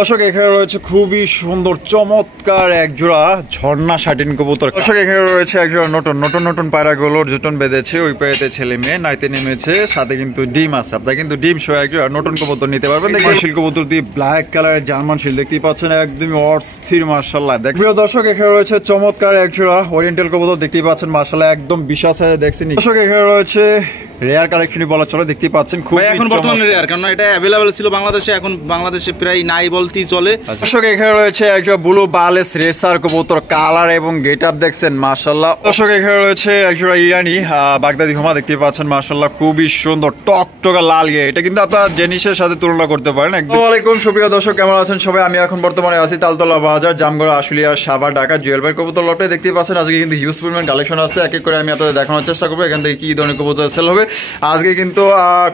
দর্শক এখানে রয়েছে খুবই সুন্দর চমৎকার একজোড়া ঝর্ণা শাটিন কবুতর। দর্শক এখানে রয়েছে একজোড়া নতুন নতুন পায়রাগুলোর জুটন বেঁধেছে, ওই পায়েতে ছেলে মেয়ে নাইতে নেমেছে, সাথে কিন্তু ডিম আছে। আপনারা কিন্তু ডিম সহ একজোড়া নতুন কবুতর নিতে পারবেন। দেখুন শিল কবুতর দিয়ে ব্ল্যাক কালারের জার্মান শিল দেখতেই পাচ্ছেন, একদমই অস্থির মাশাআল্লাহ। দেখবেন দর্শক এখানে রয়েছে চমৎকার একজোড়া ওরিয়েন্টাল কবুতর দেখতেই পাচ্ছেন মাশাআল্লাহ, একদম বিশাল সাইজে দেখছেন। দর্শক এখানে রয়েছে রেয়ার কালেকশনই বলা চলে, দেখতেই পাচ্ছেন খুব এখন বর্তমানে রেয়ার, কারণ এটা অ্যাভেলেবল ছিল বাংলাদেশে, এখন বাংলাদেশে প্রায় নাই বলতেই চলে। দর্শক এখানে রয়েছে একটা ব্লু বালেস রেসার কবুতর, কালার এবং গেটআপ দেখছেন মাশাআল্লাহ। দর্শক এখানে রয়েছে একটা ইরানি বাগদাদি হোমা দেখতেই পাচ্ছেন মাশাআল্লাহ, খুবই সুন্দর টকটকা লাল গে। এটা কিন্তু আপনারা জেনিসের সাথে তুলনা করতে পারেন। আসসালামু আলাইকুম সুপ্রিয় দর্শক, কেমন আছেন সবাই? আমি এখন বর্তমানে আছি তালতলা বাজার, জামগড়া, আশুলিয়া, সাভার, ঢাকা জুয়েল ভাই কবুতর লটে দেখতেই পাচ্ছেন। আজকে কিন্তু হিউজ পরিমাণ কালেকশন আছে, এক এক করে আমি আপনাদের দেখানোর চেষ্টা করবো এখান থেকে কি ধরনের কবুতর সেল হবে। আজকে কিন্তু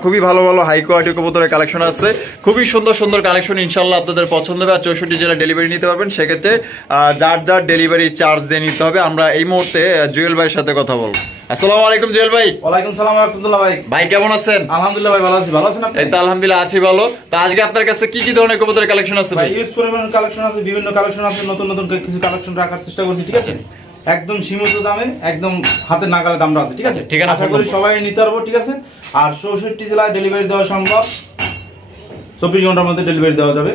খুবই ভালো ভালো হাই কোয়ালিটি কবুতরের কালেকশন আছে, খুবই সুন্দর সুন্দর কালেকশন, ইনশাল্লাহ আপনাদের পছন্দ হবে। আর 64 জেলা ডেলিভারি নিতে পারবেন, সেক্ষেত্রে যার ডেলিভারি চার্জ দিয়ে নিতে হবে। আমরা এই মুহূর্তে জুয়েল ভাইয়ের সাথে কথা বলবো। আসসালামু আলাইকুম জুয়েল ভাই। ওয়ালাইকুম সালাম ওয়া রাহমাতুল্লাহ। ভাই ভাই কেমন আছেন? আলহামদুলিল্লাহ ভাই ভালো আছি। ভালো আছেন আপনি? এই তো আলহামদুলিল্লাহ আছি ভালো। তো আজকে আপনার কাছে কি কি ধরনের কবুতরের কালেকশন আছে? ভাই ইউজ পরিমাণ কালেকশন আছে, বিভিন্ন কালেকশন আছে, নতুন নতুন কিছু কালেকশন রাখার চেষ্টা করছি, ঠিক আছে? একদম সীমিত দামে, একদম হাতের নাগালে দামটা আছে, ঠিক আছে? ঠিক আছে, আশা করি সবাই নিতে পারবো, ঠিক আছে? আর 64 জেলায় ডেলিভারি দেওয়া সম্ভব, 24 ঘন্টার মধ্যে ডেলিভারি দেওয়া যাবে।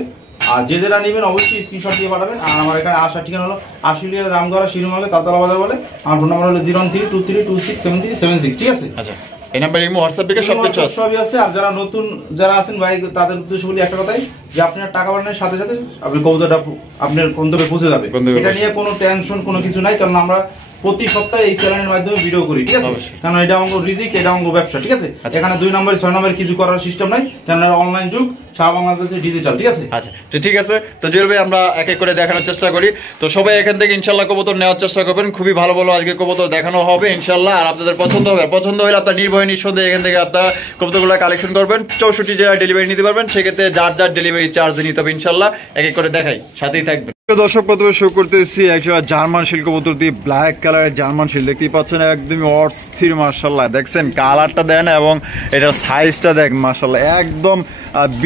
আর যে যেটা নেবেন অবশ্যই স্ক্রিনশট দিয়ে পাঠাবেন। আর আমার এখানে আসার ঠিকানা হলো আশুলিয়া, রামগড়া, শিরোমাগে, তালতলা বাজার বলে। আমার ফোন নাম্বার হলো 01323267376, ঠিক আছে? আচ্ছা, এই নাম্বারে ইমো হোয়াটসঅ্যাপ থেকে সবকিছু আছে, সবই আছে। আর যারা নতুন যারা আছেন ভাই, তাদের উদ্দেশ্য বলি একটা কথাই, যে আপনার টাকা বাড়ানোর সাথে সাথে আপনি কবুতরটা আপনার গন্তব্যে পৌঁছে যাবে। এটা নিয়ে কোনো টেনশন কোনো কিছু নাই, কারণ আমরা প্রতি সপ্তাহে এই চ্যানেলের মাধ্যমে ভিডিও করি, ঠিক আছে? কারণ এটা অঙ্গ রিজিক, এটা অঙ্গ ব্যবসা, ঠিক আছে? এখানে 2 নম্বর 6 নম্বর কিছু করার সিস্টেম নাই, কারণ অনলাইন যুগ, সারা বাংলাদেশে ডিজিটাল, ঠিক আছে? আচ্ছা ঠিক আছে। তো জুয়েল ভাই আমরা এক এক করে দেখানোর চেষ্টা করি। তো সবাই এখান থেকে ইনশাল্লাহ কবুতর নেওয়ার চেষ্টা করবেন, খুবই ভালো ভালো আজকে কবুতর দেখানো হবে ইনশাল্লাহ। আর আপনাদের পছন্দ হবে, পছন্দ হলে আপনার নির্ভয় নিঃসন্দেহে এখান থেকে আপনারা কবুতরগুলো কালেকশন করবেন। 64 জেলায় ডেলিভারি নিতে পারবেন, সেক্ষেত্রে যার ডেলিভারি চার্জ নিতে হবে ইনশাল্লাহ। এক এক করে দেখাই, সাথেই থাকবেন। দর্শক প্রথমে শুরু করতেছি একটা জার্মান শিল কবুতর দিয়ে, ব্ল্যাক কালারের জার্মান শিল দেখতেই পাচ্ছেন, একদমই অস্থির মাশাআল্লাহ। দেখছেন কালারটা দেন এবং এটার সাইজটা দেখ মাশাআল্লাহ, একদম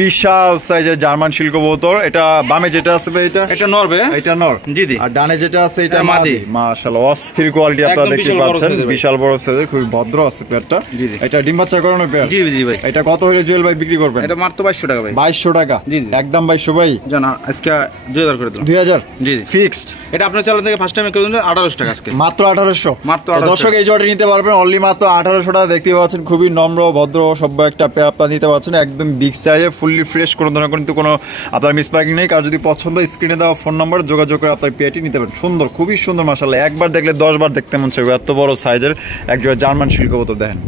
বিশাল সাইজের জার্মান শিল কবুতর। এটা বামে যেটা আছে এটা নর, এটা নর, জি জি। আর ডানে যেটা আছে এটা মাদি। মাশাআল্লাহ অস্থির কোয়ালিটি আপনারা দেখতে পাচ্ছেন, বিশাল বড় সাইজের, খুবই ভদ্র আছে পেয়ারটা। এটা ডিম বাচ্চা করানো পেয়ার। জি জি ভাই। এটা কত হলে জুয়েল ভাই বিক্রি করবেন? এটা মাত্র 2200 টাকা ভাই। 2200 টাকা, জি জি। একদম 2200 ভাই। জানা আজকে 2000 করে দিলাম। 2000 জি জি ফিক্সড। এটা আপনার চ্যানেল থেকে ফার্স্ট টাইম কেউ 1800 টাকা আজকে, মাত্র 1800। মাত্র 1800। দর্শক এই জোড়াটি নিতে পারবেন অনলি মাত্র 1800 টাকা। দেখতে পাচ্ছেন খুবই নম্র ভদ্র সভ্য একটা পেয়ার আপনারা নিতে পারছেন, একদম বিগ সাইজে, ফুললি ফ্রেশ, কোনো ধরনের কিন্তু কোনো আপনার মিসপ্যাকিং নেই। কার যদি পছন্দ স্ক্রিনে দেওয়া ফোন নাম্বার যোগাযোগ করে আপনার পেয়ারটি নিতে পারেন। সুন্দর, খুবই সুন্দর মাশাআল্লাহ, একবার দেখলে 10 বার দেখতে মন চাইবে, এত বড় সাইজের একজোড়া জার্মান শিল কবুতর দেখেন।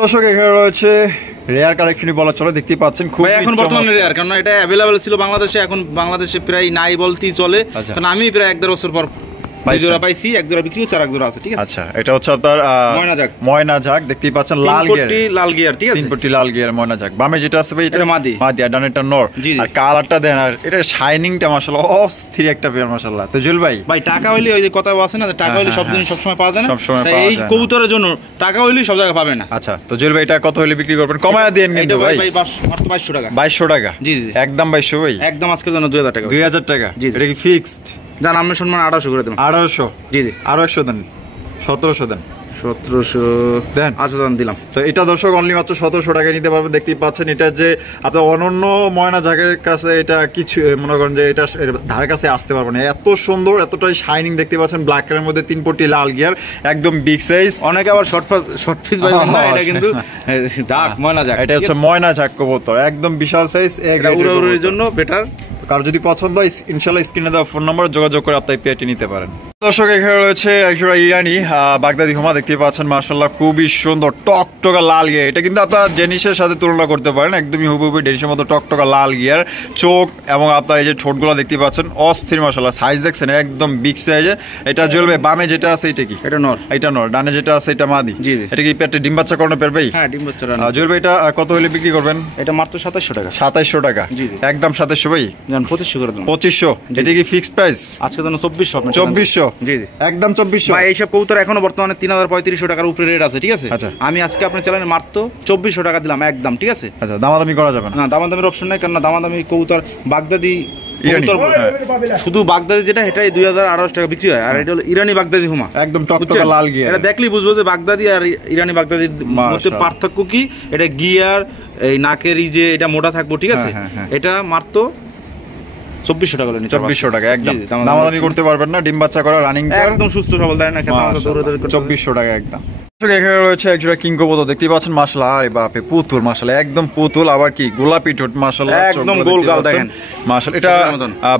দর্শক এখানে রয়েছে রেয়ার কালেকশনই বলা চলে, দেখতেই পাচ্ছেন খুব এখন বর্তমানে রেয়ার, কারণ এটা অ্যাভেলেবল ছিল বাংলাদেশে, এখন বাংলাদেশে প্রায় নাই বলতেই চলে। কারণ আমি প্রায় 1.5 বছর পর জোড়া পাইছি, এক জোড়া বিক্রি হচ্ছে আর এক জোড়া আছে, ঠিক আছে? আচ্ছা, এটা হচ্ছে আপনার ময়না ঝাক দেখতেই পাচ্ছেন, লাল গিয়ার, ঠিক আছে? 3 পট্টি লাল গিয়ার ময়না ঝাক। বামে যেটা আছে ভাই এটা মাদি, আর ডানেরটা নর। আর কালারটা দেন, আর এটা শাইনিংটা মাশাআল্লাহ অস্থির একটা পেয়ার মাশাআল্লাহ। তো জুয়েল ভাই, টাকা হইলে ওই যে কথা আছে না, টাকা হইলে সব জিনিস সবসময় পাওয়া যায় না, সবসময় তাই এই কবুতরের জন্য টাকা হইলে সব জায়গায় পাবে না। আচ্ছা, তো জুয়েল ভাই এটা কত হইলে বিক্রি করবেন? কমায়া দেন কিন্তু ভাই। মাত্র 2200 টাকা। 2200 টাকা, জি জি, একদম 2200 ভাই, একদম আজকের জন্য 2000 টাকা। 2000 টাকা, এটা কি ফিক্সড? জান আমি সম্মান 1800 করে দেব। 1800, জি জি। আরো 100 দেন, 1700 দেন। 1700 দেন। আচ্ছা দাম দিলাম। তো এটা দর্শক অনলি মাত্র 1700 টাকায় নিতে পারবেন। দেখতেই পাচ্ছেন এটা যে আপনার অনন্য ময়না ঝাঁকের কাছে এটা কিছু মনে করেন যে এটা ধারের কাছে আসতে পারবেন, এত সুন্দর, এতটাই শাইনিং। দেখতে পাচ্ছেন ব্ল্যাক কালারের মধ্যে 3 পট্টি লাল গিয়ার, একদম বিগ সাইজ। অনেকে আবার শর্ট পিস ভাই না, এটা কিন্তু ঝাঁক, ময়না ঝাঁক। এটা হচ্ছে ময়না ঝাঁক কবুতর, একদম বিশাল সাইজ, এটা উড়াউড়ির জন্য বেটার। কারো যদি পছন্দ হয় ইনশাআল্লাহ স্ক্রিনে দেওয়া ফোন নাম্বার যোগাযোগ করে আপনি পেয়ারটি নিতে পারেন। দর্শক এখানে রয়েছে একটা ইরানি বাগদাদি হোমা দেখতে পাচ্ছেন মাশাআল্লাহ, খুবই সুন্দর টকটকা লাল গিয়ার। এটা কিন্তু আপনারা জেনিসের সাথে তুলনা করতে পারেন, একদমই হুবহু ডেনিসের মতো টকটকা লাল গিয়ার, চোখ এবং আপনার এই যে ঠোঁটগুলো দেখতে পাচ্ছেন অস্থির মাশাআল্লাহ, সাইজ দেখছেন একদম বিগ সাইজের। এটা জ্বলবে। বামে যেটা আছে এটা কি? এটা নর, এটা নর। ডানে যেটা আছে এটা মাদি। জি জি। এটা কি পেটে ডিম বাচ্চা করানো পেয়ার ভাই? হ্যাঁ, ডিম বাচ্চা। জ্বলবে। এটা কত হলে বিক্রি করবেন? এটা মাত্র 2700 টাকা। 2700 টাকা, জি জি, একদম 2700 ভাই। জান 2500 করে দেব। 2500, এটা কি ফিক্সড প্রাইস? আজকে জন্য 2400। 2400, জি জি একদম 2400 ভাই। এইসব কবুতর এখনো বর্তমানে 3300 টাকার উপরে রেট আছে, ঠিক আছে? আচ্ছা। আমি আজকে আপনার চ্যানেলে মাত্র 2400 টাকা দিলাম একদম, ঠিক আছে? আচ্ছা, দামাদামি করা যাবে না? না, দামাদামির অপশন নাই, কারণ দামাদামি কবুতর বাগদাদি ইরানি, কবুতর, শুধু বাগদাদি যেটা এটাই 2800 টাকা বিক্রি হয়, আর এটা হলো ইরানি বাগদাদি হুমা, একদম টকটকা লাল গিয়ার। এটা দেখলেই বুঝবো যে বাগদাদি আর ইরানি বাগদাদির মধ্যে পার্থক্য কি। এটা গিয়ার, এই নাকের এই যে এটা মোটা থাকবো, ঠিক আছে? এটা মাত্র 2400 টাকা। 2400 টাকা একদম, দামাদামি করতে পারবেন না। ডিম বাচ্চা করা রানিং একদম সুস্থ সবল, দেয় না 2400 টাকা একদম। এখানে রয়েছে একজোড়া কিং কবুতর, দেখতে পাচ্ছেন মাশাআল্লাহ। আরে বাপে, পুতুল মাশাআল্লাহ, একদম পুতুল, আবার কি গোলাপি ঠোঁট মাশাআল্লাহ, একদম গোল গাল দেখেন মাশাআল্লাহ। এটা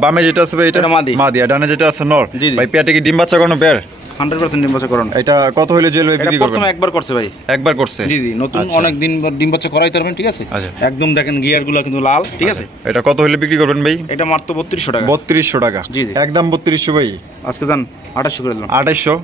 বামে যেটা আছে এটা মাদি, মাদি, আর ডানে যেটা আছে নর। ভাই পেটে কি ডিম বাচ্চা করানো বের? 100% ডিম বাচ্চা করানো। এটা কত হইলে জেল বিক্রি করবেন? প্রথমে একবার করছে ভাই, একবার করছে। জি জি, নতুন অনেক দিন ডিম বাচ্চা করাইতে পারবেন, ঠিক আছে? একদম দেখেন গিয়ার গুলো কিন্তু লাল, ঠিক আছে? এটা কত হইলে বিক্রি করবেন ভাই? এটা মাত্র 3200 টাকা। 3200 টাকা, জি জি, একদম 3200 ভাই। আজকে যান 2800 করে দিলাম। 2800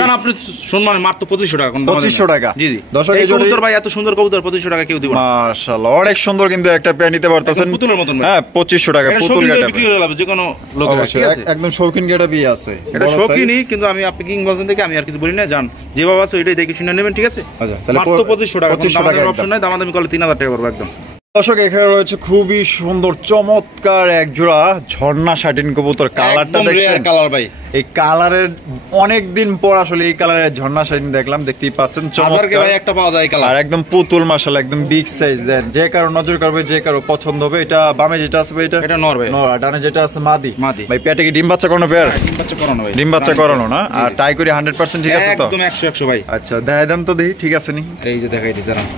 জান আপনি সম্মান মাত্র 2500 টাকা। 2500 টাকা, জি জি। দর্শক এই কবুতর ভাই, এত সুন্দর কবুতর 2500 টাকা কেউ দিবে না। মাশাআল্লাহ, অনেক সুন্দর, কিন্তু একটা পেয়ার নিতে পারতেছেন পুতুলের মতন। হ্যাঁ, 2500 টাকা পুতুল গাটা বিক্রি করে লাভ যে কোনো লোক, ঠিক আছে? একদম শৌখিন গাটা বি আছে। এটা শৌখিনই, কিন্তু আমি আপনি কিং বলছেন থেকে আমি আর কিছু বলি না, জান যেভাবে আছে ওইটাই দেখে শুনে নেবেন, ঠিক আছে? আচ্ছা, তাহলে মাত্র 2500 টাকা, কোনো দামাদামির অপশন নাই। দামাদামি করলে 3000 টাকা পড়বে একদম। দর্শক এখানে রয়েছে খুবই সুন্দর চমৎকার এক জোড়া ঝর্ণা শাটিন কবুতর। কালারটা দেখছেন? কালার ভাই, এই কালারের অনেকদিন পর আসলে এই কালারের ঝর্ণা শাটিন দেখলাম, দেখতেই পাচ্ছেন চমৎকার ভাই। একটা পাওয়া যায় কালার, আর একদম পুতুল মাশাআল্লাহ, একদম বিগ সাইজ। দেন যে কারো নজর কাড়বে, যে কারো পছন্দ হবে। এটা বামে যেটা আছে এটা নর ভাই, নর, আর ডানে যেটা আছে মাদি। মাদি ভাই পেটে কি ডিম বাচ্চা করানো বের? ডিম বাচ্চা করানো ভাই, ডিম বাচ্চা করানো না? আর টাই করে 100% ঠিক আছে তো? একদম 100 ভাই। আচ্ছা, দেখাই দেন তো দেখি, ঠিক আছে নি? এই যে দেখাই দিই দাঁড়ান।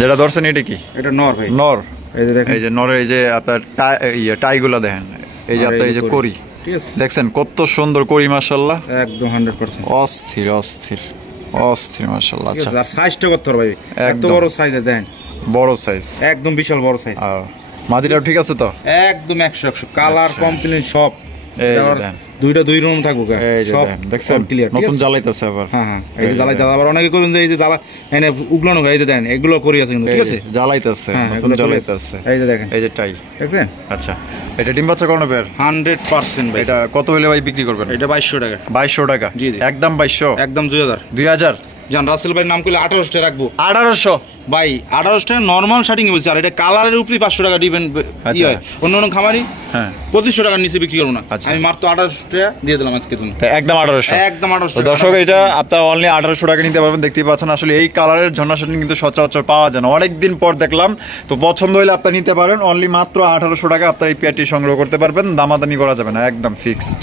যেটা ধরছেন এটা কি? এটা নর ভাই, নর। এই যে দেখেন, এই যে নরের এই যে আপনার টাই গুলো দেখেন, এই যে আপনার এই যে করি, ঠিক আছে? দেখছেন কত সুন্দর করি মাশাআল্লাহ, একদম 100% অস্থির অস্থির অস্থির মাশাআল্লাহ। আচ্ছা, আর সাইজটা কত ভাই, এত বড় সাইজ দেন, বড় সাইজ, একদম বিশাল বড় সাইজ। আর মাদিটাও ঠিক আছে তো? একদম 100 কালার কমপ্লিট সব। এই যে দেন, দুইটা দুই রুম থাকবো, সব দেখছেন ক্লিয়ার। নতুন জ্বালাইতেছে আবার। হ্যাঁ হ্যাঁ, এই যে জ্বালাইতে আবার অনেকে কইবেন যে এই যে জ্বালা এনে উগলানো ভাই, এই যে দেন এগুলো করি আছে কিন্তু, ঠিক আছে? জ্বালাইতেছে, নতুন জ্বালাইতেছে। এই যে দেখেন, এই যে টাই, দেখছেন? আচ্ছা, এটা ডিম বাচ্চা করানো বের? 100% ভাই। এটা কত হইলে ভাই বিক্রি করবেন? এটা 2200 টাকা। 2200 টাকা, জি জি, একদম 2200, একদম 2000। 2000 জান রাসেল ভাই নাম কইলে 1800 টাকা রাখবো। 1800 ভাই, 1800 টাকা নরমাল শার্টিং বলছি, আর এটা কালারের উপরে 500 টাকা ডিপেন্ড ই হয়। অন্য অন্য খামারি হ্যাঁ 2500 টাকার নিচে বিক্রি করবো না, আমি মাত্র 1800 টাকা দিয়ে দিলাম আজকে জন্য, একদম 1800, একদম 1800। দর্শক এটা আপনারা অনলি 1800 টাকা নিতে পারবেন। দেখতেই পাচ্ছেন আসলে এই কালারের ঝর্ণা শাটিন কিন্তু সচরাচর পাওয়া যায় না, অনেকদিন পর দেখলাম। তো পছন্দ হলে আপনারা নিতে পারেন, অনলি মাত্র 1800 টাকা আপনারা এই পেয়ারটি সংগ্রহ করতে পারবেন, দামাদামি করা যাবে না, একদম ফিক্সড।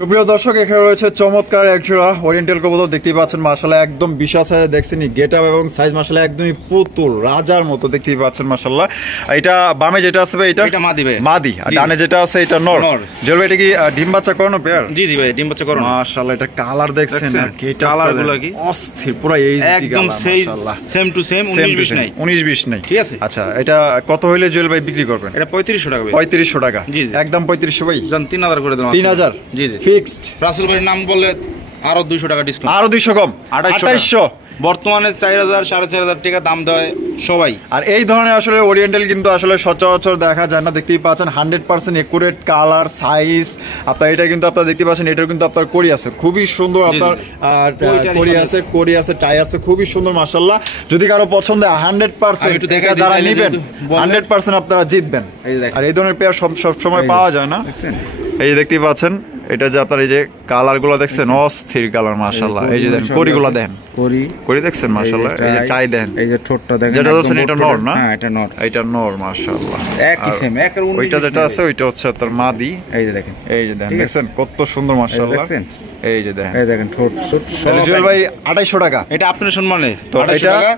সুপ্রিয় দর্শক এখানে রয়েছে চমৎকার একজোড়া ওরিয়েন্টাল কবুতর, দেখতেই পাচ্ছেন মাশাআল্লাহ, একদম বিশাল সাইজ। দেখছেন গেটআপ এবং সাইজ মাশাআল্লাহ একদমই পুতুল রাজার মতো, দেখতেই পাচ্ছেন মাশাআল্লাহ। এটা বামে যেটা আছে এটা মাদি ভাই, মাদি, আর ডানে যেটা আছে এটা নর। জলবে এটা কি ডিম বাচ্চা করানো পেয়ার? জি জি ভাই, ডিম বাচ্চা করানো। মাশাআল্লাহ, এটা কালার দেখছেন, আর গেটআপ কালারগুলো কি অস্থির, পুরো এইচডি একদম মাশাআল্লাহ, সেম টু সেম, 19-20 নাই, 19-20 নাই, ঠিক আছে? আচ্ছা, এটা কত হইলে জুয়েল ভাই বিক্রি করবেন? এটা 3500 টাকা ভাই। 3500 টাকা, জি একদম 3500 ভাই। জান 3000 করে দিলাম। 3000, জি জি, ফিক্সড। রাসেল ভাইয়ের নাম বললে আরো 200 টাকা ডিসকাউন্ট, আরো 200 কম, 2800। বর্তমানে 4000 4500 টাকা দাম দেয় সবাই। আর এই ধরনের আসলে ওরিয়েন্টাল কিন্তু আসলে সচরাচর দেখা যায় না, দেখতেই পাচ্ছেন 100% একুরেট কালার সাইজ। আপনার এটা কিন্তু আপনারা দেখতে পাচ্ছেন, এটার কিন্তু আপনার করি আছে খুবই সুন্দর, আপনার করি আছে টাই আছে খুবই সুন্দর মাশাআল্লাহ। যদি কারো পছন্দ 100% যারা নেবেন 100% আপনারা জিতবেন। আর এই ধরনের পেয়ার সব সময় পাওয়া যায় না। এই যে দেখতেই পাচ্ছেন, এটা যে আপনার এই যে কালার গুলো দেখছেন, অস্থির কালার মাশাআল্লাহ। এই যে দেখেন করিগুলো দেখেন, করি দেখছেন মাশাআল্লাহ। এই যে টাই দেখেন, এই যে ঠোঁটটা দেখেন, যেটা দেখছেন এটা নর না? হ্যাঁ এটা নর, এটা নর মাশাআল্লাহ, একই সেম, একের ওইটা যেটা আছে ওইটা হচ্ছে তার মাদি। এই যে দেখেন, এই যে দেখেন কত সুন্দর মাশাআল্লাহ। এই যে দেখেন, এই দেখেন ঠোঁট জুয়েল ভাই 2800 টাকা। এটা আপনার সম্মানে তো 2800 টাকা,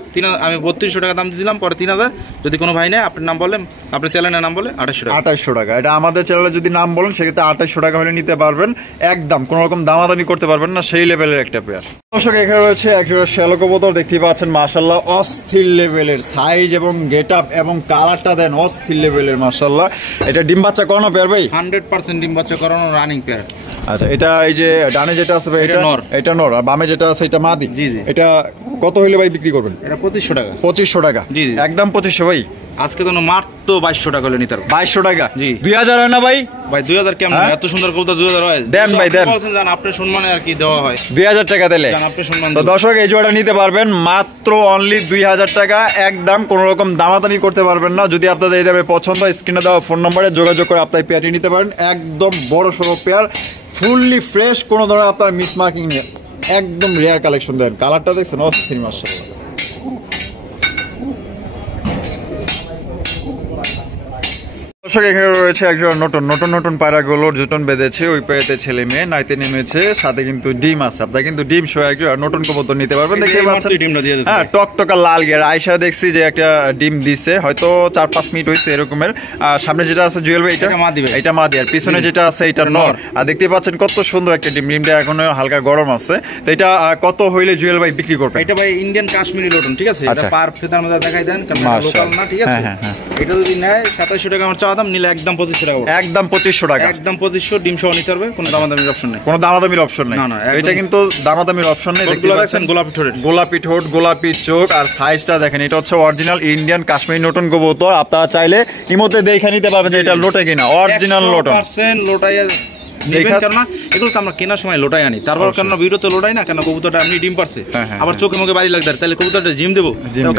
আমি 3200 টাকা দাম দিয়েছিলাম, পরে 3000। যদি কোনো ভাই নেয় আপনার নাম বলেন, আপনার চ্যানেলের নাম বলে 2800 টাকা। 2800 টাকা, এটা আমাদের চ্যানেলে যদি নাম বলেন সেক্ষেত্রে 2800 টাকা হলে নিতে পারবেন, একদম কোনো রকম দামাদামি করতে পারবেন না, সেই লেভেলের একটা পেয়ার। দর্শক এখানে রয়েছে একজোড়া শ্যালো কবুতর, দেখতেই পাচ্ছেন মাশাআল্লাহ, অস্থির লেভেলের সাইজ এবং গেটআপ এবং কালারটা দেন অস্থির লেভেলের মাশাআল্লাহ। এটা ডিম বাচ্চা করানো পেয়ার ভাই? 100% ডিম বাচ্চা করানো রানিং পেয়ার। আচ্ছা, এটা এই যে ডানে যেটা আছে ভাই এটা নর, এটা নর, আর বামে যেটা আছে এটা মাদি। জি জি, এটা কত হইলে ভাই বিক্রি করবেন? এটা 2500 টাকা। 2500 টাকা, জি একদম 2500 ভাই। আজকে তো মাত্র 2200 টাকা হলে নিতে পারবো। 2200 টাকা? জি। 2000 হয় না ভাই? ভাই 2000 কেমন? এত সুন্দর কবুতর 2000 হয়? দেন ভাই দেন। বলছেন জান আপনি সম্মানে আর কি দেওয়া হয় 2000 টাকা দিলে। জান আপনি সম্মান। তো দর্শক এই জোড়াটা নিতে পারবেন মাত্র অনলি 2000 টাকা, একদম কোনো রকম দামাদামি করতে পারবেন না। যদি আপনাদের এই দামে পছন্দ, স্ক্রিনে দেওয়া ফোন নম্বরে যোগাযোগ করে আপনার পেয়ারটি নিতে পারেন। একদম বড় সড়ো পেয়ার, ফুললি ফ্রেশ, কোনো ধরনের আপনার মিস মার্কিং নেই, একদম রেয়ার কালেকশন। দেন কালারটা দেখছেন অস্থির মাশাআল্লাহ। দর্শক এখানে রয়েছে একজন নতুন পায়রাগুলোর জুটন বেঁধেছে, ওই পায়েতে ছেলে মেয়ে নাইতে নেমেছে, সাথে কিন্তু ডিম আছে। আপনারা কিন্তু ডিম সহ একজন নতুন কবুতর নিতে পারবেন। দেখতে পাচ্ছেন হ্যাঁ টকটকা লাল গিয়ার। আয়সা দেখছি যে একটা ডিম দিছে, হয়তো 4-5 মিনিট হয়েছে এরকমের। সামনে যেটা আছে জুয়েল ভাই, এটা মাদি, আর পিছনে যেটা আছে এটা নর। আর দেখতে পাচ্ছেন কত সুন্দর একটা ডিম, ডিমটা এখনো হালকা গরম আছে। তো এটা কত হইলে জুয়েল ভাই বিক্রি করবে? এটা ভাই ইন্ডিয়ান কাশ্মীরি লোটন, ঠিক আছে? এটা পার ফেদার মধ্যে দেখাই দেন, কারণ লোকাল না, ঠিক আছে? এটা যদি নেয় 2700 টাকা আমার চাওয়া দাম, নিলে একদম 2500 টাকা। একদম 2500 টাকা, একদম 2500। ডিম সহ নিতে পারবে, কোনো দামাদামির অপশন নেই। কোনো দামাদামির অপশন নেই। না, এটা কিন্তু দামাদামির অপশন নেই। দেখতে পাচ্ছেন গোলাপি ঠোঁট, গোলাপি চোখ, আর সাইজটা দেখেন। এটা হচ্ছে অরিজিনাল ইন্ডিয়ান কাশ্মীরি নতুন কবুতর। আপনারা চাইলে ইমোতে দেখে নিতে পারবেন যে এটা লোটে কিনা, অরিজিনাল লোটন। 100% লোটাইয়া নিবেন, কারণ এগুলো তো আমরা কেনার সময় লোটাই আনি, তারপর কেন ভিডিওতে লোটাই না, কেন কবুতরটা আপনি ডিম পারছে, আবার চোখে মুখে বাড়ি লাগবে, তাহলে কবুতরটা জিম দেবো,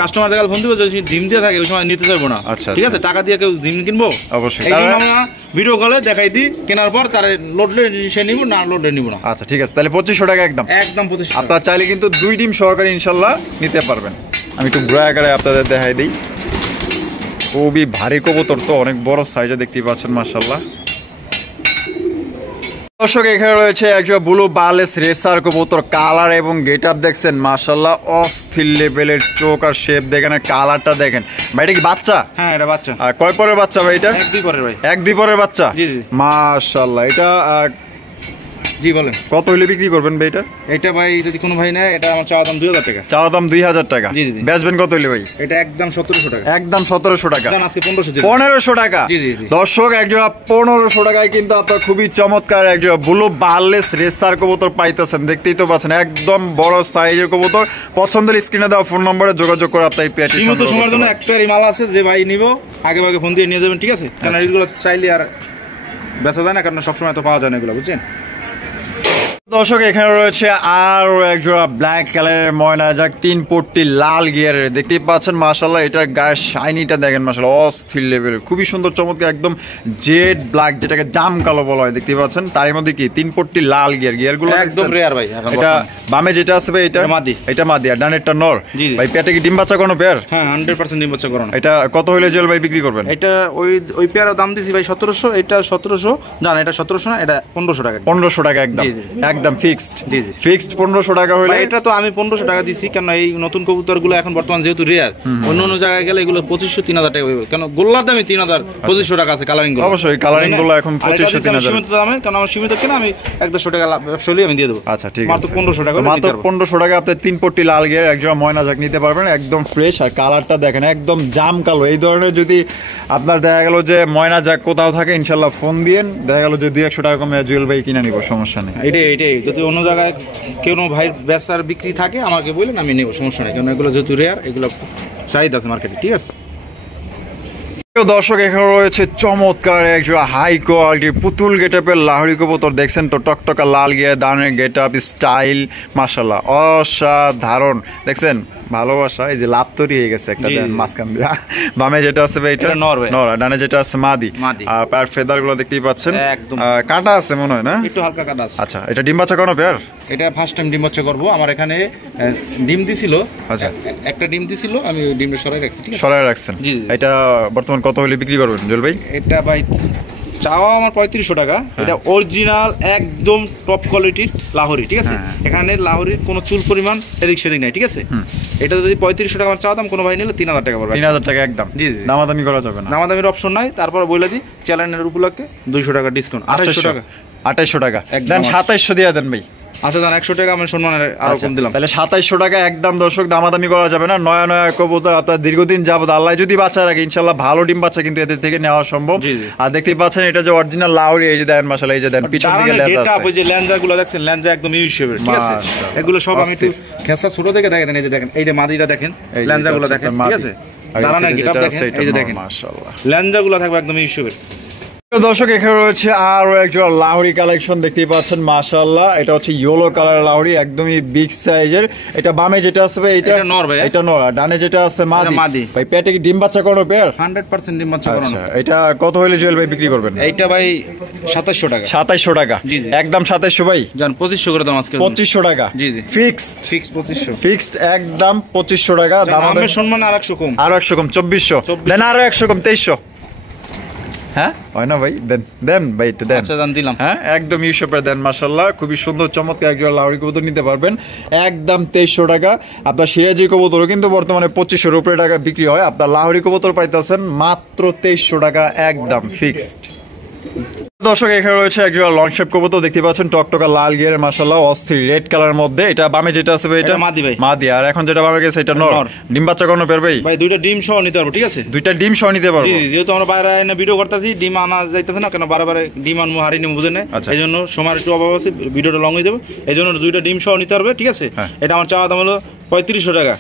কাস্টমার দেখাল ফোন দিব, যদি ডিম দিয়ে থাকে ওই সময় নিতে চাইবো না। ঠিক আছে, টাকা দিয়ে কেউ ডিম কিনবো? অবশ্যই। এই জন্য আমরা ভিডিও কলে দেখাই দিই, কেনার পর তারা লোডলে সে নিব, না লোডলে নিব না। আচ্ছা ঠিক আছে, তাহলে 2500 টাকা একদম 2500। আপনারা চাইলে কিন্তু 2 ডিম সহকারে ইনশাল্লাহ নিতে পারবেন। আমি একটু ঘুরে আকারে আপনাদের দেখাই দিই। খুবই ভারী কবুতর, তো অনেক বড় সাইজে দেখতে পাচ্ছেন মাশাআল্লাহ। দর্শক এখানে রয়েছে একজন ব্লু বালেস রেসার কবুতর, কালার এবং গেট আপ দেখছেন মাশাআল্লাহ, অস্থির লেভেলের চোখ আর শেপ দেখেন, কালারটা দেখেন। ভাই এটা কি বাচ্চা? হ্যাঁ এটা বাচ্চা। আর কয় পরের বাচ্চা ভাই এটা? 1-2 পরের ভাই। 1-2 পরের বাচ্চা? জি জি মাশাআল্লাহ। এটা জি বলেন কত হইলে বিক্রি করবেন ভাই এটা? এটা ভাই যদি কোনো ভাই নেয়, এটা আমার চাওয়া দাম 2000 টাকা। চাওয়া দাম 2000 টাকা? জি জি। বেচবেন কত হইলে ভাই? এটা একদম 1700 টাকা। একদম 1700 টাকা। জান আজকে 1500 দিই। 1500 টাকা? জি জি। দর্শক একজোড়া 1500 টাকায় কিন্তু আপনার খুবই চমৎকার একজোড়া ব্লু বার্লেস রেসার কবুতর পাইতেছেন। দেখতেই তো পাচ্ছেন একদম বড় সাইজের কবুতর। পছন্দের স্ক্রিনে দেওয়া ফোন নম্বরে যোগাযোগ করে আপনার এই পেয়ারটি সীমিত সময়ের জন্য একটারই মাল আছে, যে ভাই নিব আগে ভাগে ফোন দিয়ে নিয়ে যাবেন, ঠিক আছে? কারণ এগুলো চাইলে আর বেচা যায় না, কারণ সবসময় তো পাওয়া যায় না এগুলো, বুঝছেন? দর্শক এখানে রয়েছে আরো একজোড়া ব্ল্যাক কালারের ময়না যাক, 3 পট্টি লাল গিয়ারের। দেখতেই পাচ্ছেন মাশাআল্লাহ, এটার গায়ের শাইনিটা দেখেন মাশাআল্লাহ, অস্থির লেভেল, খুবই সুন্দর চমৎকার, একদম জেড ব্ল্যাক, যেটাকে জাম কালো বলা হয়। দেখতেই পাচ্ছেন তার মধ্যে কি 3 পট্টি লাল গিয়ার, গিয়ারগুলো একদম রেয়ার ভাই। এটা বামে যেটা আছে ভাই, এটা মাদি, এটা মাদি, আর ডানেরটা নর। ভাই পেটে কি ডিম বাচ্চা কোনো পেয়ার? হ্যাঁ 100% ডিম বাচ্চা করানো। এটা কত হইলে জল ভাই বিক্রি করবেন? এটা ওই পেয়ারের দাম দিছি ভাই 1700, এটা 1700 জান, এটা 1700 না, এটা 1500 টাকা। 1500 টাকা একদম, একদম ফিক্সড। জি জি ফিক্সড 1500 টাকা হইলে। এটা তো আমি 1500 টাকা দিছি, কারণ এই নতুন কবুতরগুলো এখন বর্তমান যেহেতু রেয়ার, অন্য জায়গায় গেলে এগুলো 2500-3000 টাকা হইবে, কারণ গোল্লার দামই 2500 টাকা আছে কালারিং গুলো। অবশ্যই কালারিং গুলো এখন 2500-3000 সীমিত দামে, কারণ আমার সীমিত কিনা আমি 100 টাকা ব্যবসায়ী আমি দিয়ে দেব। আচ্ছা ঠিক আছে, মাত্র 1500 টাকা। মাত্র 1500 টাকা আপনি 3 পট্টি লাল গিয়ার একজোড়া ময়না জাক নিতে পারবেন, একদম ফ্রেশ। আর কালারটা দেখেন একদম জাম কালো। এই ধরনের যদি আপনার দেখা গেল যে ময়না জাক কোথাও থাকে, ইনশাআল্লাহ ফোন দিয়েন, দেখা গেল যে 200 টাকা কমে জুয়েল ভাই কিনে নিব, সমস্যা নেই। এটাই যদি অন্য জায়গায় কোনো ভাই বেচার বিক্রি থাকে আমাকে বলেন, আমি নেব, সমস্যা নেই, কারণ এগুলো যেহেতু রেয়ার, এগুলো চাহিদা আছে মার্কেটে, ঠিক আছে? দর্শক এখানে রয়েছে চমৎকার একজোড়া হাই কোয়ালিটির পুতুল গেটআপের লাহোরি কবুতর। দেখছেন তো টকটকা লাল গিয়ে দানের গেটআপ স্টাইল মাশাআল্লাহ অসাধারণ। দেখছেন ভালোবাসা, এই যে লাভ তৈরি হয়ে গেছে একটা মাঝখান দিয়ে। বামে যেটা আছে ভাই এটা নর, ডানে যেটা আছে মাদি। আর পায়ের ফেদার গুলো দেখতেই পাচ্ছেন, একদম কাটা আছে মনে হয় না, একটু হালকা কাটা আছে। আচ্ছা এটা ডিম বাচ্চা কোনো পেয়ার? এটা ফার্স্ট টাইম ডিম বাচ্চা করবো। আমার এখানে ডিম দিছিল, আচ্ছা একটা ডিম দিছিল, আমি ডিমটা সরাই রাখছি। ঠিক আছে, সরাই রাখছেন। এটা বর্তমান কত হলে বিক্রি করবেন জল ভাই? এটা ভাই চাওয়া আমার 3500 টাকা। এটা অরিজিনাল একদম টপ কোয়ালিটির লাহোরি, ঠিক আছে? এখানে লাহোরির কোনো চুল পরিমাণ এদিক সেদিক নাই, ঠিক আছে? এটা যদি 3500 টাকা আমার চাওয়া দাম, কোনো ভাই নিলে 3000 টাকা পড়বে। 3000 টাকা একদম। জি জি, দামাদামি করা যাবে না, দামাদামির অপশন নাই। তারপর বলে দিই চ্যানেলের উপলক্ষে 200 টাকা ডিসকাউন্ট, 2800 টাকা। 2800 টাকা একদম, 2700 দিয়ে দেন ভাই। আচ্ছা দান 100 টাকা আমি সম্মানের আরো কম দিলাম, তাহলে 2700 টাকা একদম। দর্শক দামাদামি করা যাবে না, নয়া নয়া কবুতর আপনার দীর্ঘদিন যাবত আল্লাহ যদি বাচ্চা রাখে, ইনশাআল্লাহ ভালো ডিম বাচ্চা কিন্তু এদের থেকে নেওয়া সম্ভব। আর দেখতেই পাচ্ছেন এটা যে অরিজিনাল লাহোরি, এই যে দেখেন মাশাআল্লাহ, এই যে দেখেন পিছন দিকে লেজা আছে, ওই যে লেঞ্জাগুলো দেখছেন, লেঞ্জা একদম ইউ শেপের, ঠিক আছে? এগুলো সব আমি একটু খেসা ছোট থেকে দেখেন, এই যে দেখেন, এই যে মাদিটা দেখেন, লেঞ্জাগুলো দেখেন, ঠিক আছে? দাঁড়ানোর গেটআপ দেখেন, এই যে দেখেন মাশাআল্লাহ ল্যাঞ্জাগুলো থাকবে একদম ইউসুফের। দর্শক এখানে রয়েছে আরো একজন লাহোরি কালেকশন দেখতেই পাচ্ছেন মাশাআল্লাহ। এটা হচ্ছে ইয়েলো কালার লাহোরি, একদমই বিগ সাইজের। এটা বামে যেটা আছে ভাই এটা নর ভাই, এটা নর, আর ডানে যেটা আছে মাদি। ভাই পেটে কি ডিম বাচ্চা করো পেয়ার? 100% ডিম বাচ্চা করানো। আচ্ছা, এটা কত হইলে জুয়েল ভাই বিক্রি করবেন? এইটা ভাই 2700 টাকা। 2700 টাকা, একদম 2700 ভাই। জান 2500 করে দাম আজকে। 2500 টাকা, জি জি ফিক্সড 2500 ফিক্সড একদম 2500 টাকা। দাম আমাদের সম্মান আর 100 কম, আরো 100 কম, 2400 দেন, আরো 100 কম 2300। হ্যাঁ হয় না ভাই? দেন দেন ভাই, একটু দেন। আচ্ছা দাম দিলাম। হ্যাঁ একদম ইউসুফে দেন মাশাআল্লাহ, খুবই সুন্দর চমৎকার একজন লাহোরি কবুতর নিতে পারবেন একদম 2300 টাকা। আপনার সিরাজি কবুতরও কিন্তু বর্তমানে 2500 উপরে টাকা বিক্রি হয়, আপনার লাহোরি কবুতর পাইতেছেন মাত্র 2300 টাকা একদম ফিক্সড। দর্শক এখানে রয়েছে একজন লং শেপ কবুতর দেখতে পাচ্ছেন, টকটকা লাল গিয়ারের মাশাআল্লাহ, অস্থির রেড কালার মধ্যে। এটা বামে যেটা আছে ভাই এটা মাদি ভাই, মাদি। আর এখন যেটা বামে গেছে এটা নর। ডিম বাচ্চা কোনো পেয়ার ভাই? ভাই দুইটা ডিম সহ নিতে পারবো, ঠিক আছে? দুইটা ডিম সহ নিতে পারবো। জি যেহেতু আমরা বাইরে এনে ভিডিও করতেছি, ডিম আনা যাইতেছে না কেন, বারে ডিম আনবো হারি নিবো, বুঝেন না? এই জন্য সময় একটু অভাব আছে, ভিডিওটা লং হয়ে যাবে, এই জন্য দুইটা ডিম সহ নিতে পারবে, ঠিক আছে? এটা আমার চাওয়া দাম হলো 3500 টাকা।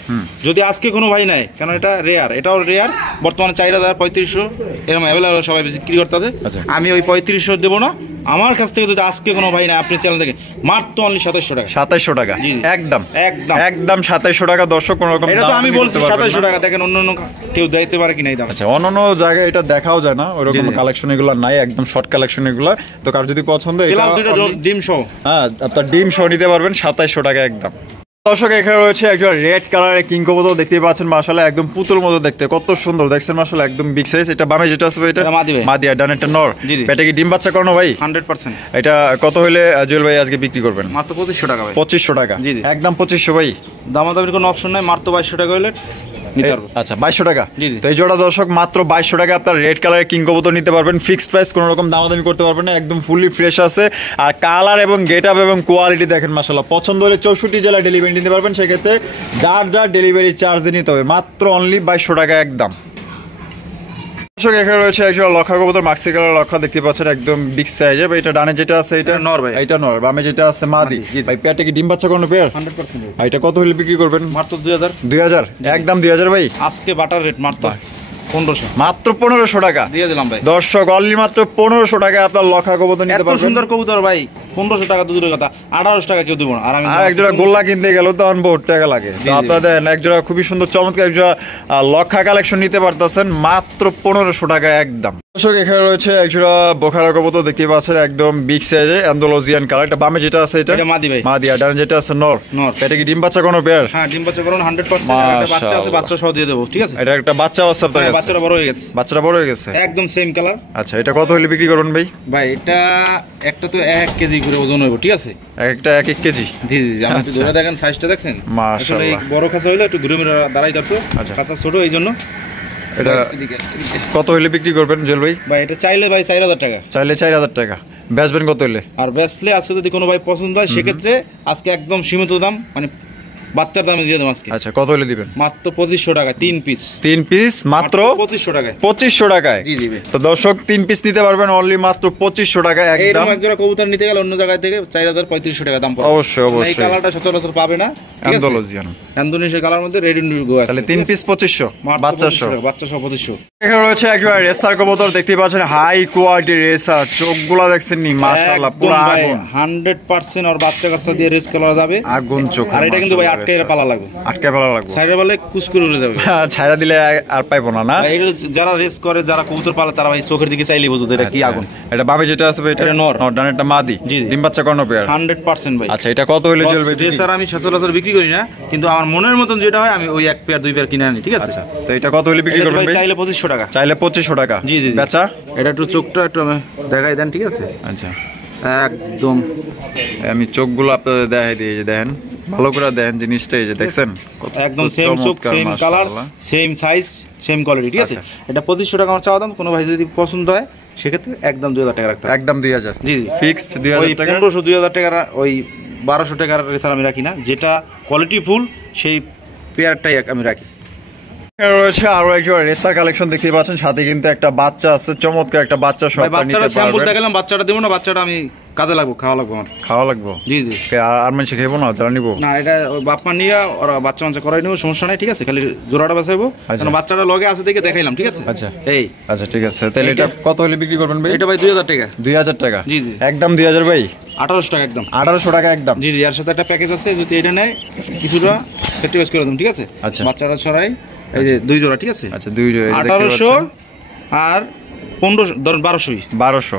যদি আজকে কোনো ভাই নাই, কারণ এটা রেয়ার, এটাও রেয়ার, বর্তমানে 4000 3500 এরকম অ্যাভেলেবল সবাই বিক্রি করতে। আমি ওই 3500 দেবো না, আমার কাছ থেকে যদি আজকে কোনো ভাই নাই, আপনি চ্যানেল দেখেন, মাত্র অনলি 2700 টাকা। 2700 টাকা, একদম একদম একদম 2700 টাকা। দর্শক কোনো রকম এটা তো আমি বলছি 2700 টাকা, দেখেন অন্য কেউ দিতে পারে কি নাই দাম। আচ্ছা, অন্য জায়গায় এটা দেখাও যায় না, ওরকম কালেকশন এগুলো নাই, একদম শর্ট কালেকশন এগুলো। তো কার যদি পছন্দ এটা ডিম সহ, হ্যাঁ আপনার ডিম সহ নিতে পারবেন 2700 টাকা একদম। দর্শক এখানে রয়েছে একজন রেড কালারের কিং কবুতর দেখতেই পাচ্ছেন মাশাআল্লাহ, একদম পুতুল মতো দেখতে, কত সুন্দর দেখছেন মাশাআল্লাহ, একদম বিগ সাইজ। এটা বামে যেটা আছে এটা মাদি, আর ডানে এটা নর। পেটে কি ডিম বাচ্চা করানো ভাই? 100%। এটা কত হইলে জুয়েল ভাই আজকে বিক্রি করবেন? মাত্র 2500 টাকা ভাই। 2500 টাকা, একদম 2500 ভাই। দামাদামির কোনো অপশন নাই, মাত্র 2200 টাকা হইলে নিতে পারবো। আচ্ছা 2200 টাকা। তো এই জোড়া দর্শক মাত্র 2200 টাকা আপনার রেড কালারের কিং কবুতর নিতে পারবেন, ফিক্সড প্রাইস, কোনো রকম দামাদামি করতে পারবেন না, একদম ফুললি ফ্রেশ আছে। আর কালার এবং গেটআপ এবং কোয়ালিটি দেখেন মাশাআল্লাহ, পছন্দ হলে 64 জেলায় ডেলিভারি নিতে পারবেন, সেক্ষেত্রে যার ডেলিভারি চার্জ দিয়ে নিতে হবে, মাত্র অনলি 2200 টাকা একদম। দর্শক এখানে রয়েছে একজন লক্ষা কবুতর, মাক্সি কালার লক্ষা দেখতে পাচ্ছেন, একদম বিগ সাইজের। এটা ডানে যেটা আছে এটা নর ভাই, এটা নর, বামে যেটা আছে মাদি। ভাই পেটে কি ডিম বাচ্চা কোনো পেয়ার? 100%। এটা কত হলে বিক্রি করবেন? মাত্র 2000। 2000 একদম 2000 ভাই। আজকে বাটার রেট মাত্র 1500, মাত্র 1500 টাকা দিয়ে দিলাম ভাই। দর্শক অনলি মাত্র 1500 টাকা আপনার লক্ষা কবুতর নিতে পারবেন। সুন্দর কবুতর ভাই, 1500 টাকা তো দূরের কথা, 1800 টাকা কেউ দিব না। আর আমি এক জোড়া গোল্লা কিনতে গেল তো বহুত টাকা লাগে, তো আপনারা দেন এক জোড়া খুবই সুন্দর চমৎকার এক জোড়া লক্ষা কালেকশন নিতে পারতেছেন মাত্র 1500 টাকা একদম। দর্শক এখানে রয়েছে এক জোড়া বোখারা কবুতর দেখতে পাচ্ছেন, একদম বিগ সাইজের অ্যান্ডালুসিয়ান কালার। এটা বামে যেটা আছে এটা মাদি ভাই, মাদি, আর ডানে যেটা আছে নর। পেটে কি ডিম বাচ্চা কোনো পেয়ার? হ্যাঁ ডিম বাচ্চা করুন 100%। একটা বাচ্চা আছে, বাচ্চা সহ দিয়ে দেব, ঠিক আছে? এটা একটা বাচ্চা আছে আপনার কাছে? বাচ্চাটা বড় হয়ে গেছে, বাচ্চাটা বড় হয়ে গেছে, একদম সেম কালার। আচ্ছা এটা কত হলে বিক্রি করুন ভাই? ভাই এটা একটা তো 1 কেজি করে ওজন হইব, ঠিক আছে? একটা 1 কেজি। জি জি, আপনি একটু ধরে দেখেন, সাইজটা দেখছেন মাশাআল্লাহ। আসলে বড় খাঁচা হইলে একটু ঘুরে ঘুরে দাঁড়াই থাকতো, খাঁচা ছোট, এই জন্য। এটা কত হইলে বিক্রি করবেন জেল ভাই? ভাই এটা চাইলে ভাই 4000 টাকা, চাইলে 4000 টাকা। বেচবেন কত হইলে? আর বেচলে আজকে যদি কোনো ভাই পছন্দ হয়, সেক্ষেত্রে আজকে একদম সীমিত দাম, মানে বাচ্চার দামে দিয়ে দেব আজকে। আচ্ছা কত হলে দিবেন? মাত্র 2500 টাকা, 3 পিস। 3 পিস মাত্র 2500 টাকায়। 2500 টাকায়। জি জি। তো দর্শক 3 পিস নিতে পারবেন অনলি মাত্র 2500 টাকা একদম। এরকম এক জোড়া কবুতর নিতে গেলে অন্য জায়গা থেকে 4000 3500 টাকা দাম পড়ে। অবশ্যই অবশ্যই। এই কালারটা সচরাচর পাবে না, ঠিক আছে? অ্যান্ডালুসিয়ান ইন্দোনেশিয়া কালার মধ্যে রেড ইন্ডিগো গো আছে। তাহলে 3 পিস 2500, বাচ্চা সহ। বাচ্চা সহ 2500। এখানে রয়েছে একজন রেসার কবুতর দেখতে পাচ্ছেন, হাই কোয়ালিটি রেসার, চোখগুলো দেখছেন নি মাশাআল্লাহ পুরো আগুন। 100% আর বাচ্চা কাচ্চা দিয়ে রেস করা যাবে, আগুন চোখ। আর এটা কিন্তু ভাই 8 টাকা পালা লাগবে, 8 টাকা পালা লাগবে, ছাইরা বলে কুসকুর উড়ে যাবে। ছাইরা দিলে আর পাইবো না। না এটা যারা রেস করে, যারা কবুতর পালে, তারা ভাই চোখের দিকে চাইলেই বুঝবে এটা কি আগুন। এটা বামে যেটা আছে ভাই এটা নর, ডানেরটা মাদি। ডিম বাচ্চা কোন পেয়ার? 100% ভাই। আচ্ছা এটা কত হইলে চলবে? রেসার আমি সচরাচর বিক্রি করি না, কিন্তু আমার মনের মতন যেটা হয় আমি ওই 1 পেয়ার 2 পেয়ার কিনে আনি, ঠিক আছে? আচ্ছা তো এটা কত হইলে বিক্রি করবেন ভাই? চাইলে 2500 টাকা। চাইলে 2500 টাকা। জি জি। বেচা এটা একটু চোখটা একটু আমি দেখাই দেন, ঠিক আছে? আচ্ছা একদম আমি চোখগুলো আপনাদের দেখাই দিই, যে দেখেন ভালো করে দেখেন জিনিসটা, এই যে দেখছেন একদম সেম চোখ, same colour, same size, same quality, ঠিক আছে? এটা 2500 টাকা আমার চাওয়া দাম। কোনো ভাই যদি পছন্দ হয়, সেক্ষেত্রে একদম 2000 টাকা রাখতে হবে। একদম 2000। জি ফিক্সড 2000 টাকা। 1500 2000 টাকার ওই 1200 টাকার রেসার আমি রাখি না, যেটা কোয়ালিটি ফুল সেই পেয়ারটাই আমি রাখি। রয়েছে আরো একজন রেসার কালেকশন দেখতে পাচ্ছেন, সাথে কিন্তু একটা বাচ্চা আছে, চমৎকার একটা বাচ্চা সহ বাচ্চাটা স্যাম্পল দেখালাম, বাচ্চাটা দেবো না, বাচ্চাটা আমি কাজে লাগবো, খাওয়া লাগবো আমার, খাওয়া লাগবো। জি জি, আর মানুষ খাইবো না, যারা নিবো না, এটা বাপ মা নিয়ে ওরা বাচ্চা মাচ্চা করাই নেবো, সমস্যা নাই, ঠিক আছে, খালি জোড়াটা বাঁচাইবো, বাচ্চাটা লগে আছে দেখে দেখাইলাম, ঠিক আছে। আচ্ছা এই আচ্ছা ঠিক আছে, তাহলে এটা কত হলে বিক্রি করবেন ভাই? এটা ভাই 2000 টাকা। 2000 টাকা? জি জি, একদম 2000 ভাই? 1800 টাকা একদম। 1800 টাকা একদম? জি জি, এর সাথে একটা প্যাকেজ আছে, যদি এটা নেয় কিছুটা সেক্রিফাইস করে দেব, ঠিক আছে। আচ্ছা, বাচ্চাটা ছড়াই এই যে 2 জোড়া, ঠিক আছে। আচ্ছা 2 জোড়া, 1800 আর 1500, ধরুন 1200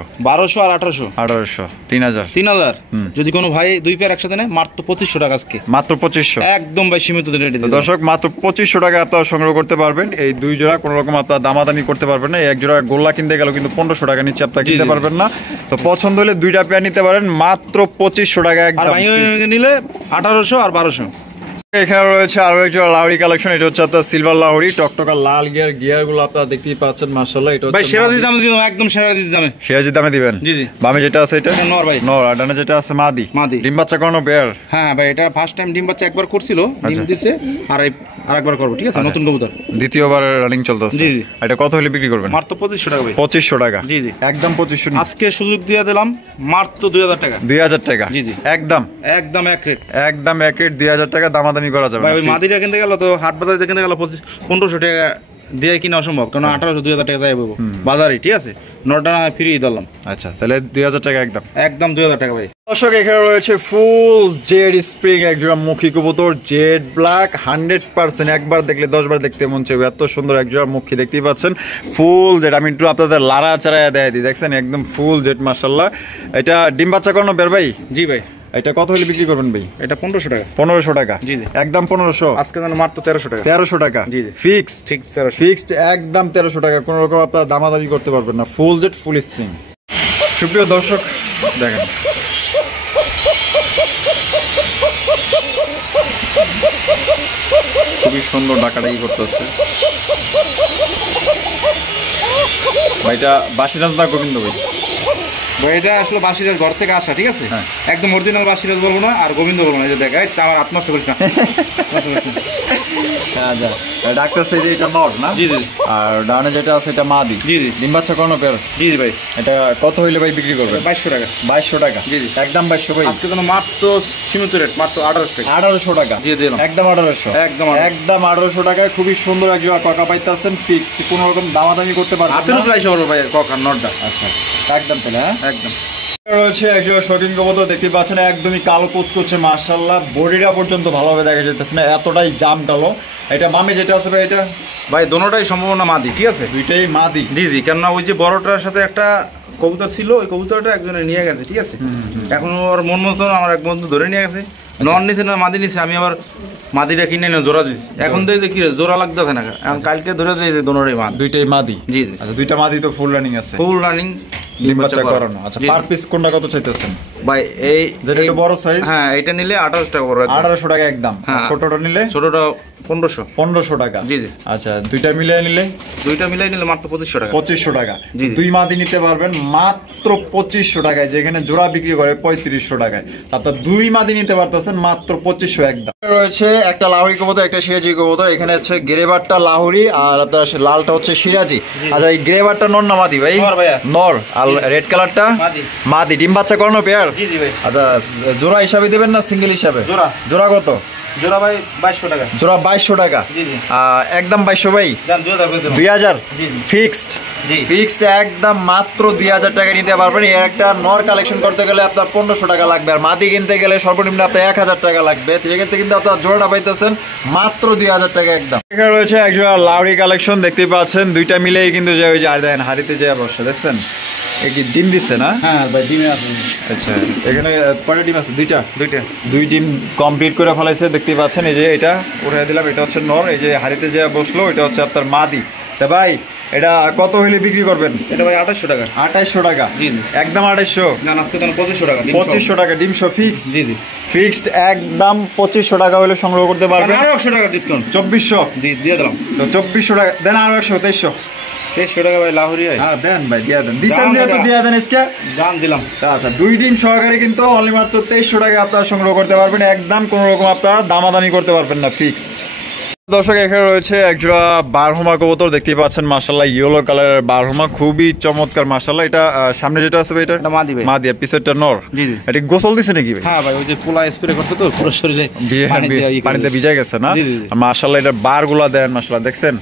আর 1800 3000। যদি কোনো ভাই 2 পেয়ার একসাথে নেয় মাত্র 2500 টাকা আজকে, মাত্র 2500 একদম ভাই সীমিত রেটে। দর্শক মাত্র 2500 টাকা আপনারা সংগ্রহ করতে পারবেন এই 2 জোড়া, কোনো রকম আপনারা দামাদামি করতে পারবেন না। এক জোড়া গোল্লা কিনতে গেলেও কিন্তু 1500 টাকা নিচে আপনারা কিনতে পারবেন না। তো পছন্দ হলে 2টা পেয়ার নিতে পারেন মাত্র 2500 টাকা একদম। আর ভাই নিলে 1800 আর 1200। এখানে রয়েছে আরো একটা লাহোরি কালেকশন, এটা হচ্ছে আপনার সিলভার লাহোরি, টকটকা লাল গিয়ার গুলো আপনারা দেখতেই পাচ্ছেন, মাশাআল্লাহ। এটা ভাই সেরাজি দামে দিলাম, একদম সেরাজি দামে, সেরাজি দামে দিবেন? জি জি। বামে যেটা আছে এটা নর ভাই, নর, আর ডানে যেটা আছে মাদি। ডিম বাচ্চা করানো পেয়ার? হ্যাঁ ভাই, এটা ফার্স্ট টাইম ডিম বাচ্চা একবার করছিল, ডিম দিছে, আর আরেকবার করব, ঠিক আছে, নতুন কবুতর, দ্বিতীয়বার রানিং চলতেছে। জি জি। এটা কত হলে বিক্রি করবেন? মাত্র 2500 টাকা ভাই। 2500 টাকা? জি জি, একদম 2500। আজকে সুযোগ দিয়ে দিলাম মাত্র 2000 টাকা। 2000 টাকা? জি জি, একদম একদম এক রেট, একদম এক রেট, 2000 টাকা, দামাদামি করা যাবে ভাই। ওই মাদিটা কিনতে গেল তো হাট বাজারে কিনতে গেল 1500 টাকা দিয়ে কিনা অসম্ভব, কারণ 1800-2000 টাকা যাই পাবো বাজারে, ঠিক আছে, নটা ফ্রি দিলাম। আচ্ছা, তাহলে 2000 টাকা একদম, একদম 2000 টাকা ভাই। দর্শক এখানে রয়েছে ফুল জেড স্প্রিং একজোড়া মুখী কবুতর, জেড ব্ল্যাক 100%, একবার দেখলে 10 বার দেখতে মন চাইবে, এত সুন্দর একজোড়া মুখী দেখতেই পাচ্ছেন, ফুল জেড। আমি একটু আপনাদের লাড়া চাড়াইয়া দেয় দিই, দেখছেন একদম ফুল জেড, মাশাআল্লাহ। এটা ডিম বাচ্চা করানো বের ভাই? জি ভাই। এটা কত হলে বিক্রি করবেন ভাই? এটা 1500 টাকা। 1500 টাকা? জি জি, একদম 1500। আজকে মাত্র 1300 টাকা। 1300 টাকা? জি জি, ফিক্সড? ঠিক, ফিক্সড একদম 1300 টাকা, কোনো রকম আপনারা দামাদামি করতে পারবেন না, ফুল জেড ফুল স্প্রিং। সুপ্রিয় দর্শক দেখেন, খুবই সুন্দর ডাকাডাকি করতেছে ভাই। এটা বাসিরাজ না গোবিন্দ ভাই? ভাই এটা আসলে বাসিরাজ ঘর থেকে আসা, ঠিক আছে, একদম অরিজিনাল বাসিরাজ বলবো না আর গোবিন্দ বলবো না, এই যে দেখাই আমার আত্মনষ্ট করিস না। ডাক্তার সাইজে এটা নর না? জি জি। আর ডানে যেটা আছে এটা মাদি? জি জি। ডিম বাচ্চা করানো পেয়ার? জি জি ভাই। এটা কত হইলে ভাই বিক্রি করবে? 2200 টাকা। 2200 টাকা? জি জি, একদম 2200 ভাই। আজকে মাত্র সীমিত রেট, মাত্র 1800 টাকা। 1800 টাকা? জি দিলাম, একদম 1800। একদম 1800 টাকায় খুবই সুন্দর এক জোড়া কাকা পাইতেছেন, ফিক্সড, কোনো রকম দামাদামি করতে পারবেন না। হাতের উপরে আইসা বলবো ভাই কাকা নরটা। আচ্ছা, একদম তাহলে, হ্যাঁ একদম। রয়েছে একজোড়া শৌখিন কবুতর দেখতে পাচ্ছেন, একদমই কালো কুচকুচে, মাশাআল্লাহ, বডিটা পর্যন্ত ভালোভাবে দেখা যাচ্ছে না, এতটাই জাম কালো। এটা মামি যেটা আছে ভাই, এটা ভাই দোনোটাই সম্ভাবনা মাদি, ঠিক আছে, দুইটাই মাদি? জি জি, কেননা ওই যে বড়টার সাথে একটা কবুতর ছিল, ওই কবুতরটা একজনে নিয়ে গেছে, ঠিক আছে, এখন ওর মন মতন আমার এক বন্ধু ধরে নিয়ে গেছে, নন নিছে না মাদি নিছে, আমি আবার মাদিটা কিনে নিয়ে জোড়া দিচ্ছি, এখন তো কি জোড়া লাগতেছে না, এখন কালকে ধরে দিয়েছে দোনোটাই মাদি, দুইটাই মাদি? জি জি। আচ্ছা, দুইটা মাদি তো ফুল রানিং আছে? ফুল রানিং, ডিম বাচ্চা করানো। আচ্ছা, পার পিস কোনটা কত চাইতেছেন ভাই? এই যেটা একটু বড় সাইজ? হ্যাঁ, এটা নিলে 1800 টাকা পড়বে। 1800 টাকা একদম। ছোটটা নিলে? ছোটটা 1500 টাকা? জি জি। আচ্ছা, দুইটা মিলাই নিলে? দুইটা মিলাই নিলে মাত্র 2500 টাকা। 2500 টাকা? জি। দুই মাদি নিতে পারবেন মাত্র 2500 টাকায়, যেখানে জোড়া বিক্রি করে 3500 টাকায়, আপনার দুই মাদি নিতে পারতেছেন মাত্র 2500 একদম। রয়েছে একটা লাহোরি কবুতর, একটা সিরাজি কবুতর, এখানে হচ্ছে গ্রেবারটা লাহোরি আর আপনার লালটা হচ্ছে সিরাজি। আচ্ছা, এই গ্রেবারটা নর না মাদি ভাই? নর। আর রেড কালারটা মাদি? ডিম বাচ্চা করানো পেয়ার? জি জি ভাই। আচ্ছা, জোড়া হিসাবে দেবেন না সিঙ্গেল হিসাবে? জোড়া। জোড়া কত? জোড়া ভাই 2200 টাকা। জোড়া 2200 টাকা? জি জি, একদম 2200 ভাই? 2000 ফিক্সড? জি ফিক্সড, একদম মাত্র 2000 টাকা নিতে পারবেন। এর একটা নর কালেকশন করতে গেলে আপনার 1500 টাকা লাগবে, আর মাদি কিনতে গেলে সর্বনিম্ন আপনার 1000 টাকা লাগবে। সেক্ষেত্রে কিন্তু আপনার জোড়াটা পাইতেছেন মাত্র 2000 টাকা একদম। এখানে রয়েছে একজোড়া লাহোরি কালেকশন দেখতে পাচ্ছেন, দুইটা মিলেই কিন্তু যে ওই যে আর দেন হাড়িতে যে বসে, দেখছেন কি ডিম দিচ্ছে না? হ্যাঁ ভাই, ডিমে আছে। আচ্ছা, এখানে কয়টা ডিম আছে? দুইটা। দুই ডিম কমপ্লিট করে ফেলাইছে দেখতে পাচ্ছেন, এই যে এটা উঠাই দিলাম, এটা হচ্ছে নর, এই যে হাড়িতে যে বসলো এটা হচ্ছে আপনার মাদি। তা ভাই এটা কত হইলে বিক্রি করবেন? এটা ভাই 2800 টাকা। 2800 টাকা? জি একদম 2800? না, আজকে তো 2500 টাকা। 2500 টাকা ডিম সহ ফিক্সড? জি জি, ফিক্সড একদম 2500 টাকা হলে সংগ্রহ করতে পারবেন। আর 100 টাকা ডিসকাউন্ট 2400 দিয়ে দিলাম। তো 2400 টাকা দেন, আর 100 2300 টাকা ভাই লাহোরি। হ্যাঁ দেন ভাই, দিয়ে দেন, দিছেন যেহেতু দিয়ে দেন, ইসকে দাম দিলাম। আচ্ছা, দুই ডিম সহকারে কিন্তু অনলি মাত্র 2300 টাকা আপনারা সংগ্রহ করতে পারবেন, একদম কোনো রকম আপনারা দামাদামি করতে পারবেন না, ফিক্সড। দর্শক এখানে রয়েছে একজোড়া বারহমা কবুতর দেখতেই পাচ্ছেন মাশাআল্লাহ ইয়েলো কালারের বারহমা খুবই চমৎকার মাশাআল্লাহ এটা সামনে যেটা আছে ভাই এটা মাদি ভাই মাদি পিছনেরটা নর জি জি এটা গোসল দিছে নাকি ভাই হ্যাঁ ভাই ওই যে পোলা স্প্রে করছে তো পুরো শরীরে পানিতে ভিজে গেছে না মাশাআল্লাহ এটা বারগুলা দেন মাশাআল্লাহ দেখছেন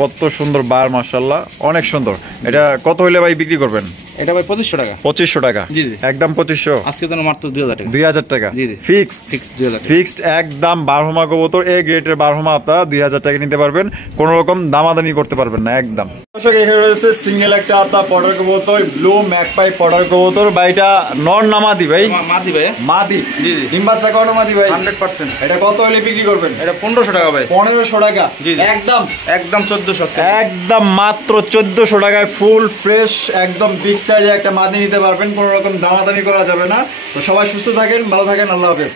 কত সুন্দর বার মাশাআল্লাহ অনেক সুন্দর এটা কত হইলে ভাই বিক্রি করবেন এটা ভাই 2500 টাকা 2500 টাকা জি জি একদম 2500 আজকে তো মাত্র 2000 টাকা 2000 টাকা জি জি ফিক্সড 2000 ফিক্সড একদম বারহমা কবুতর এ গ্রেডের বারহমা আপনারা 2000 টাকা নিতে পারবেন কোনো রকম দামাদামি করতে পারবেন না একদম দর্শক এখানে রয়েছে সিঙ্গেল একটা আপনার পটার কবুতর ব্লু ম্যাকপাই পটার কবুতর ভাইটা নর না মাদি ভাই মাদি ভাই মাদি জি জি ডিম বাচ্চা কত মাদি ভাই 100% এটা কত হলে বিক্রি করবেন এটা 1500 টাকা ভাই 1500 টাকা জি জি একদম একদম 1400 একদম মাত্র 1400 টাকায় ফুল ফ্রেশ একদম বিগ সাইজে একটা মাদি নিতে পারবেন কোনো রকম দামাদামি করা যাবে না তো সবাই সুস্থ থাকেন ভালো থাকেন আল্লাহ হাফেজ